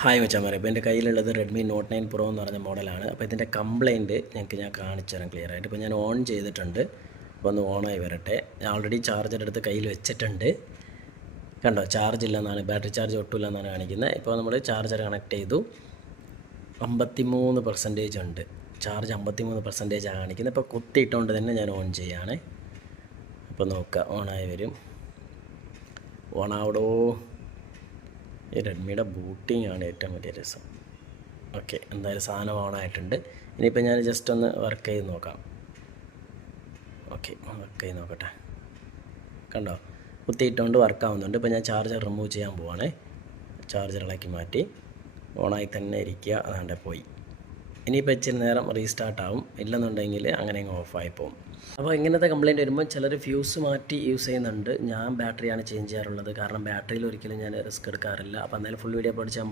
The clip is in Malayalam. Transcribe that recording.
ഹായ് മച്ചാമാരെ, ഇപ്പോൾ എൻ്റെ കയ്യിലുള്ളത് റെഡ്മി നോട്ട് 9 പ്രോ എന്ന് പറഞ്ഞ മോഡലാണ്. അപ്പോൾ ഇതിൻ്റെ കംപ്ലയിൻറ്റ് ഞാൻ കാണിച്ചു തരാം ക്ലിയർ ആയിട്ട്. ഇപ്പോൾ ഞാൻ ഓൺ ചെയ്തിട്ടുണ്ട്. അപ്പോൾ ഒന്ന് ഓണായി വരട്ടെ. ഞാൻ ഓൾറെഡി ചാർജർ എടുത്ത് കയ്യിൽ വെച്ചിട്ടുണ്ട്. കണ്ടോ, ചാർജ് ഇല്ലെന്നാണ്, ബാറ്ററി ചാർജ് ഒട്ടുമില്ല എന്നാണ് കാണിക്കുന്നത്. ഇപ്പോൾ നമ്മൾ ചാർജർ കണക്ട് ചെയ്തു. 53% ഉണ്ട്. ചാർജ് 53% കാണിക്കുന്നത്. ഇപ്പോൾ കുത്തിയിട്ടുകൊണ്ട് തന്നെ ഞാൻ ഓൺ ചെയ്യുകയാണ്. അപ്പോൾ നോക്കുക, ഓണായി വരും. ഓണാവടോ. ഈ റെഡ്മിയുടെ ബൂട്ടിംഗ് ആണ് ഏറ്റവും വലിയ രസം. ഓക്കെ, എന്തായാലും സാധനം ഓണായിട്ടുണ്ട്. ഇനിയിപ്പോൾ ഞാൻ ജസ്റ്റ് ഒന്ന് വർക്ക് ചെയ്ത് നോക്കാം. ഓക്കെ, വർക്ക് ചെയ്ത് നോക്കട്ടെ. കണ്ടോ, കുത്തിയിട്ടുകൊണ്ട് വർക്ക് ആവുന്നുണ്ട്. ഇപ്പോൾ ഞാൻ ചാർജർ റിമൂവ് ചെയ്യാൻ പോവാണ്. ചാർജർ ഇളക്കി മാറ്റി. ഓണായി തന്നെ ഇരിക്കുക. അതാണ്ട് പോയി. ഇനിയിപ്പോൾ ഇച്ചിരി നേരം റീസ്റ്റാർട്ട് ആവും. ഇല്ലെന്നുണ്ടെങ്കിൽ അങ്ങനെ അങ്ങ് ഓഫായി പോകും. അപ്പോൾ ഇങ്ങനത്തെ കംപ്ലയിൻറ്റ് വരുമ്പോൾ ചിലർ ഫ്യൂസ് മാറ്റി യൂസ് ചെയ്യുന്നുണ്ട്. ഞാൻ ബാറ്ററിയാണ് ചേഞ്ച് ചെയ്യാറുള്ളത്. കാരണം ബാറ്ററിയിൽ ഒരിക്കലും ഞാൻ റിസ്ക് എടുക്കാറില്ല. അപ്പോൾ എന്തായാലും ഫുൾ വീഡിയോ പഠിച്ചാൽ